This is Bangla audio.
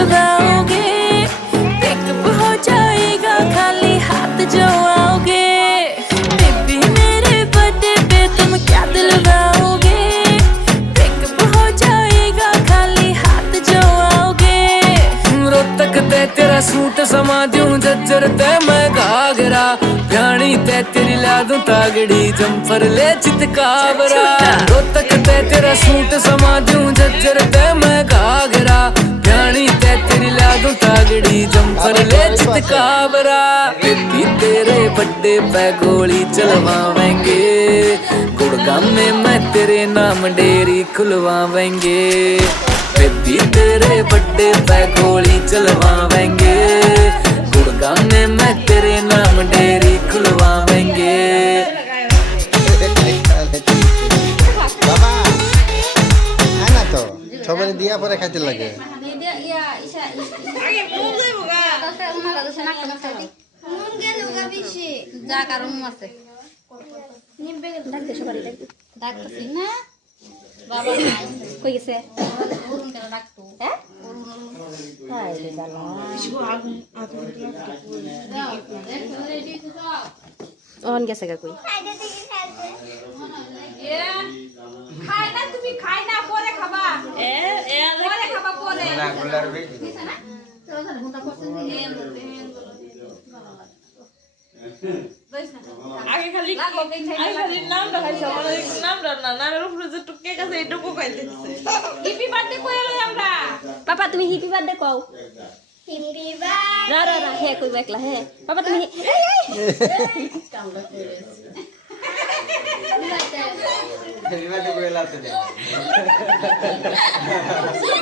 दिलवाओगे ब्रेकअप हो जाएगा खाली हाथ जो आओगे बेबी मेरे बर्थडे पे तुम क्या दिलवाओगे ब्रेकअप हो जाएगा खाली हाथ जो आओगे रोहतक ते तेरा सूट समा दूं जज्जर ते मैं घाघरा भ्याणी ते तेरी ला दूं तागड़ी जम्फर ले चितकाबरा रोहतक ते तेरा सूट समा दूं जज्जर ते मैं घाघरा भ्याणी ते तेरी ला दूं तागड़ी जम्फर ले चितकाबरा बेबी तेरे बर्थडे पे गोली चलवावेंगे गुड़गांव में मैं तेरे नाम डेरी खुलवावेंगे बेबी तेरे बर्थडे पे गोली चलवावेंगे गुड़गांव में मैं तेरे नाम डेरी खुलवावेंगे বাবা আয় না তো সবাই দিয়া পরে খাইতে লাগে যা কারণ আছে ডাকতেছি না বাবা কই গেছে অরুণ কেন ডাকতো হ্যাঁ অন গেছে গা কই খাই না তুমি খাই না পরে খাবা পরে খাবা পরে না গোলার বেটি না চলো ঘন্টা করতে আগে খালি নামটা খাইছে আমার নামটা না নামের উপরে যে টুকে গেছে এইটুকু খাইতেছে হ্যাপি বার্থডে কইলো আমরা পাপা তুমি হ্যাপি বার্থডে কও হ্যাপি বার্থডে রা রা রা হে কই একলা হে পাপা তুমি কামড়া করেছে বিবাদে কইলা তো